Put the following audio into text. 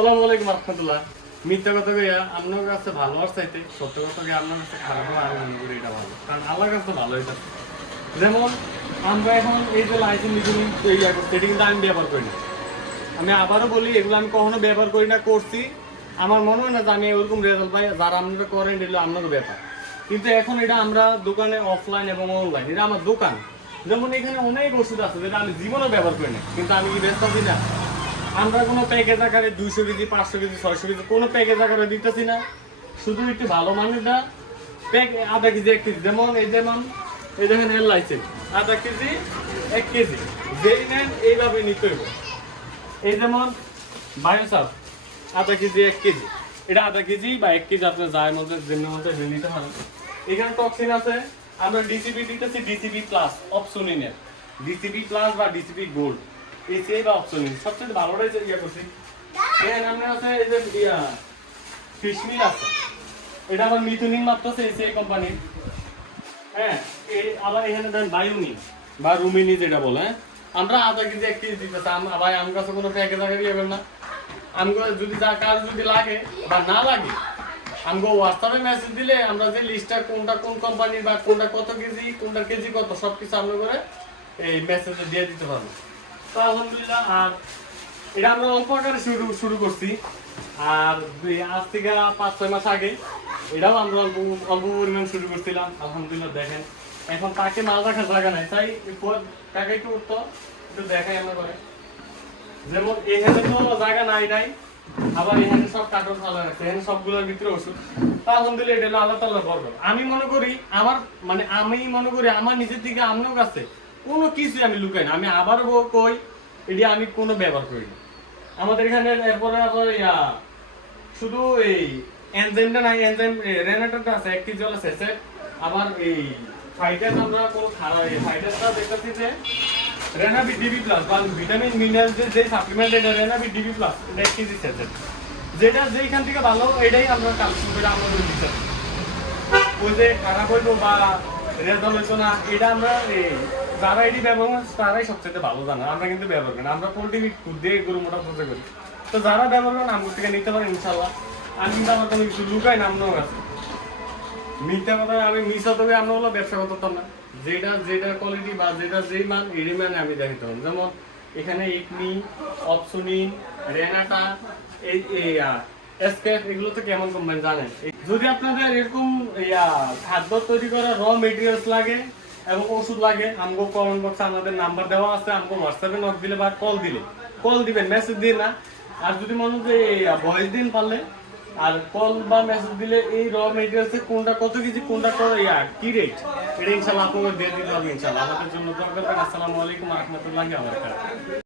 আসসালামু আলাইকুম রাহমাতুল্লাহ। মিথ্যা কথা কইয়া আপনার কাছে ভালো আর চাইতে সত্য কথা কইয়া আপনার কাছে খারাপ হওয়া আমি মনে করি এটা ভালো, কারণ আল্লাহর কাছে তো ভালো হইতাছে। যেমন আমরা এখন এই যে লাইসেন্স নিয়ে ইয়া করছি, এটা কিন্তু আমি ব্যবহার করি না। আমি আবারও বলি, এগুলো আমি কখনো ব্যবহার করি না, করছি আমার মনে হয় না যে আমি ওরকম রেজাল্ট পাই। যারা আপনারা করেন এগুলো আপনাদের ব্যাপার, কিন্তু এখন এটা আমরা দোকানে অফলাইন এবং অনলাইন, এটা আমার দোকান। যেমন এখানে অনেক ওষুধ আছে যেটা আমি জীবনে ব্যবহার করি না, কিন্তু আমি কি ব্যস্ত আছি না? আমরা কোনো প্যাকেজ আকারে 200 কেজি 500 কেজি 600 কেজি কোনো প্যাকেজ আকারে দিতেছি না, শুধু একটু ভালো মানেরটা প্যাক আধা কেজি 1 কেজি। যেমন এই দেখেন এর লাইসেন্স আধা কেজি 1 কেজি, যেই নেন এইভাবে নিতে হইব। এই যেমন বায়োসার আধা কেজি 1 কেজি, এটা আধা কেজি বা 1 কেজি আপনার যায় মধ্যে যেমনি মধ্যে নিতে পারেন। এখানে টক্সিন আছে, আমরা ডিসিপি দিতেছি ডিসিপি প্লাস অপশনিনের, ডিসিপি প্লাস বা ডিসিপি গোল্ড, এসিআই বা অপশনিন সবচেয়ে ভালোটাই ইয়া করছি। এখানে আমরা আছে এই যে ইয়া ফিশমিল আছে, এটা আবার মিথুনিন মাত্র আছে এসিআই কোম্পানির। হ্যাঁ, এই আবার এখানে দেন বায়োনিন বা রুমিনি যেটা বলে, হ্যাঁ আমরা আধা কেজি 1 কেজি দিতেছি। ভাই আমার কাছে কোনো প্যাকেজ আগে দিবেন না। আমগো যদি যা কাজ যদি লাগে বা না লাগে, আমগো হোয়াটসঅ্যাপে মেসেজ দিলে আমরা যে লিস্টটা কোনটা কোন কোম্পানির বা কোনটা কত কেজি কোনটা কেজি কত সব কিছু আমরা করে এই মেসেজে দিয়ে দিতে পারবো। তো আলহামদুলিল্লাহ। আর এটা আমরা অল্প আকারে শুরু করছি, আর আজ থেকে 5-6 মাস আগে এটাও আমরা অল্প পরিমাণ শুরু করছিলাম। আলহামদুলিল্লাহ দেখেন এখন তাকে মাল রাখার জায়গা নাই, তাই টাকা একটু উঠতো একটু দেখাই আমরা করে। যেমন এখানে তো জায়গা নাই, আবার এখানে সব কার্টন ফেলা আছে, এখানে সবগুলোর ভিতরে ওষুধ। তা আলহামদুলিল্লাহ এটা হলো আল্লাহ তাআলার বরকত। আমি মনে করি আমার নিজের থেকে আপনার কাছে কোনো কিছু আমি লুকাই না। আমি আবারও কই, এটি আমি কোনো ব্যবহার করি না। আমাদের এখানে এরপরে আবার শুধু এই এনজাইমটা নাই, এনজাইম রেনাটাটা আছে 1 কেজি আছে। আবার এই ফাইটাস আমরা কোনো খারাপ ফাইটাসটা দেখতেছি যে রেনাবি ডিবি প্লাস বা ভিটামিন মিনারেল যে সাপ্লিমেন্ট, এটা রেনাবি ডিবি প্লাস, এটা 1 কেজি আছে। যেটা যেখান থেকে ভালো এটাই আমরা কালেকশন করে আমরা দিচ্ছি। ওই যে খারাপ হইতো বা রেজাল্ট হইতো না, এটা আমরা যারা এটি ব্যবহার তারাই সবচেয়ে ভালো জানে। আমরা কিন্তু ব্যবহার করি না, আমরা পোল্ট্রি ফুড দিয়ে গরু মোটা প্রচার করি। তো যারা ব্যবহার করেন আমার থেকে নিতে পারেন ইনশাল্লাহ। আমি কিন্তু আমার কোনো কিছু লুকাই না আপনার কাছে। মিথ্যা কথা আমি মিশা তবে আমরা হলো ব্যবসা করতাম না। যেটা কোয়ালিটি বা যেই মান এই মানে আমি দেখাতে পারবো। যেমন এখানে একমি, অপশনিন, রেনাটা, এসকেফ, এগুলো তো কেমন কোম্পানি জানেন। যদি আপনাদের এরকম খাদ্য তৈরি করা র মেটেরিয়ালস লাগে এবং ওষুধ লাগে, আমগো কমেন্ট বক্সে আমাদের নাম্বার দেওয়া আছে। আমগো হোয়াটসঅ্যাপে নক দিলে বা কল দিবেন, মেসেজ দিন না। আর যদি মনে হয় যে ভয়েস দিন পারলে, আর কল বা মেসেজ দিলে এই র মেটেরিয়ালসে কোনটা কত কেজি কোনটা কত কি রেট, এটা ইনশাল্লাহ আপনাদের দিয়ে দিতে হবে ইনশাল্লাহ। আমাদের জন্য দরকার। আসসালামু আলাইকুম ওয়া রাহমাতুল্লাহি ওয়া বারাকাতুহু।